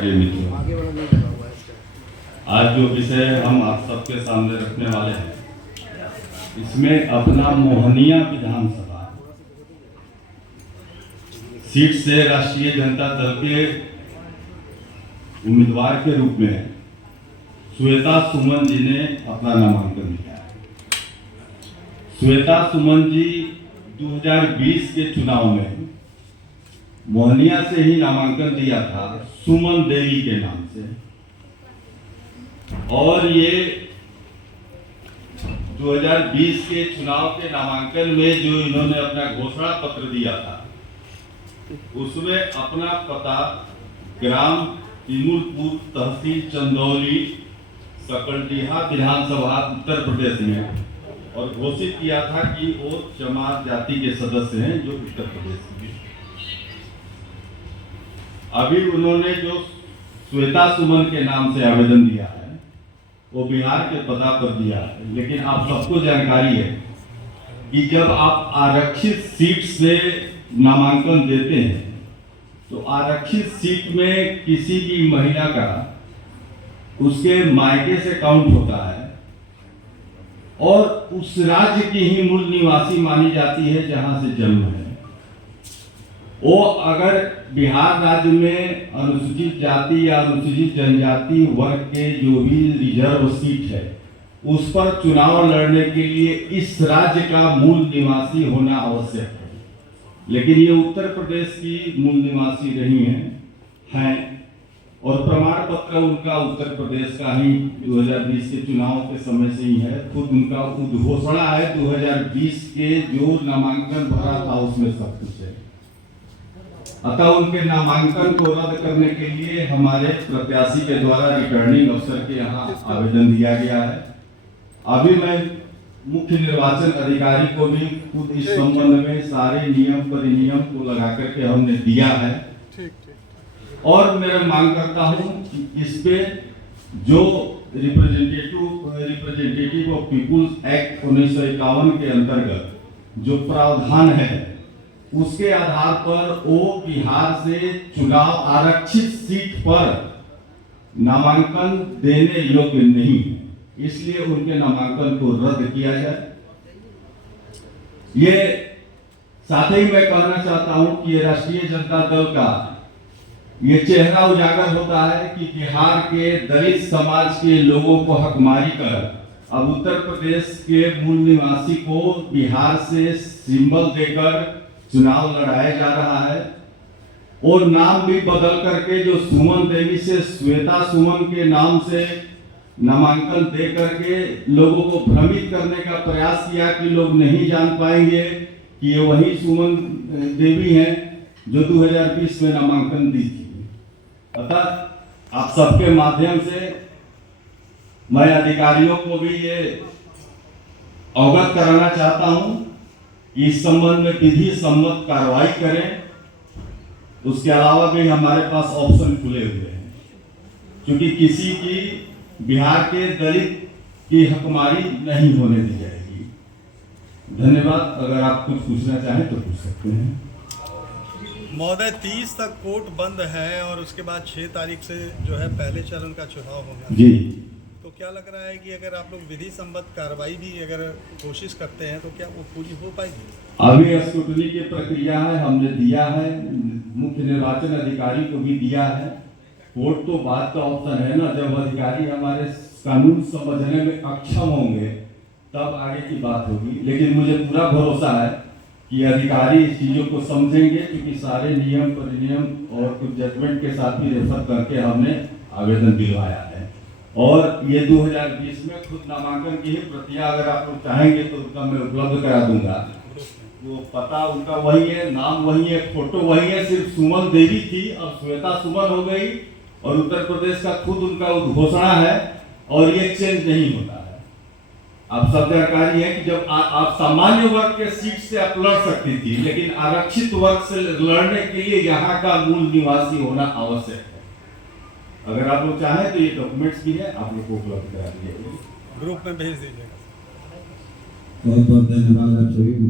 के मित्रों, आज जो विषय हम आप सबके सामने रखने वाले हैं, इसमें अपना मोहनिया विधानसभा सीट से राष्ट्रीय जनता दल के उम्मीदवार के रूप में श्वेता सुमन जी ने अपना नामांकन दिया है। श्वेता सुमन जी 2020 के चुनाव में मोहनिया से ही नामांकन दिया था, सुमन देवी के नाम से, और ये 2020 के चुनाव के नामांकन में जो इन्होंने अपना घोषणा पत्र दिया था, उसमें अपना पता ग्राम तिमुलपुर, तहसील चंदौली, सकलडीहा विधानसभा उत्तर प्रदेश में, और घोषित किया था कि वो जमात जाति के सदस्य हैं जो उत्तर प्रदेश में। अभी उन्होंने जो श्वेता सुमन के नाम से आवेदन दिया है वो बिहार के पता पर दिया है, लेकिन आप सबको जानकारी है कि जब आप आरक्षित सीट से नामांकन देते हैं तो आरक्षित सीट में किसी भी महिला का उसके मायके से काउंट होता है और उस राज्य की ही मूल निवासी मानी जाती है जहां से जन्म है। वो अगर बिहार राज्य में अनुसूचित जाति या अनुसूचित जनजाति वर्ग के जो भी रिजर्व सीट है उस पर चुनाव लड़ने के लिए इस राज्य का मूल निवासी होना आवश्यक है, लेकिन ये उत्तर प्रदेश की मूल निवासी नहीं हैं और प्रमाण पत्र उनका उत्तर प्रदेश का ही 2020 के चुनाव के समय से ही है। खुद उनका उद्घोषणा है 2020 के जो नामांकन भरा था उसमें सब कुछ है। अतः उनके नामांकन को रद्द करने के लिए हमारे प्रत्याशी के द्वारा रिटर्निंग अफसर के यहाँ आवेदन दिया गया है। अभी मैं मुख्य निर्वाचन अधिकारी को भी खुद इस संबंध में सारे नियम परिनियम को लगा करके हमने दिया है और मैं मांग करता हूं कि इस पे जो रिप्रेजेंटेटिव ऑफ पीपुल्स एक्ट 1951 के अंतर्गत जो प्रावधान है उसके आधार पर वो बिहार से चुनाव आरक्षित सीट पर नामांकन देने योग्य नहीं, इसलिए उनके नामांकन को रद्द किया जाए। ये साथ ही मैं कहना चाहता हूं कि ये राष्ट्रीय जनता दल का ये चेहरा उजागर होता है कि बिहार के दलित समाज के लोगों को हकमारी कर अब उत्तर प्रदेश के मूल निवासी को बिहार से सिंबल देकर चुनाव लड़ाया जा रहा है और नाम भी बदल करके जो सुमन देवी से श्वेता सुमन के नाम से नामांकन दे करके लोगों को भ्रमित करने का प्रयास किया कि लोग नहीं जान पाएंगे कि ये वही सुमन देवी हैं जो 2020 में नामांकन दी थी। अतः आप सबके माध्यम से मैं अधिकारियों को भी ये अवगत कराना चाहता हूं कि इस संबंध में विधि सम्मत कार्रवाई करें। उसके अलावा भी हमारे पास ऑप्शन खुले हुए हैं, क्योंकि किसी की बिहार के दलित की हकमारी नहीं होने दी जाएगी। धन्यवाद। अगर आप कुछ पूछना चाहें तो पूछ सकते हैं। महोदय, 30 तक कोर्ट बंद है और उसके बाद 6 तारीख से जो है पहले चरण का चुनाव होगा जी, तो क्या लग रहा है कि अगर आप लोग विधि सम्मत कार्रवाई भी अगर कोशिश करते हैं तो क्या वो पूरी हो पाएगी? अभी स्क्रूटनी की प्रक्रिया है, हमने दिया है, मुख्य निर्वाचन अधिकारी को भी दिया है। कोर्ट तो बात का ऑप्शन है ना, जब अधिकारी हमारे कानून समझने में अक्षम होंगे तब आगे की बात होगी, लेकिन मुझे पूरा भरोसा है कि अधिकारी इस चीजों को समझेंगे, क्योंकि सारे नियम परिनियम और कुछ जजमेंट के साथ भी रेफर करके हमने आवेदन दिलवाया है और ये 2020 में खुद नामांकन की ही प्रतियां अगर आप लोग चाहेंगे तो उनका मैं उपलब्ध करा दूंगा। वो पता उनका वही है, नाम वही है, फोटो वही है, सिर्फ सुमन देवी थी और श्वेता सुमन हो गई और उत्तर प्रदेश का खुद उनका उद्घोषणा है और ये चेंज नहीं होता है। आप सब जानकारी है कि जब आप सामान्य वर्ग के सीट से आप लड़ सकती थी, लेकिन आरक्षित वर्ग से लड़ने के लिए यहाँ का मूल निवासी होना आवश्यक है। अगर आप लोग चाहें तो ये डॉक्यूमेंट्स भी है, आप लोग को उपलब्ध करा दिए, ग्रुप में भेज दीजिएगा। बहुत बहुत धन्यवाद आप सभी को।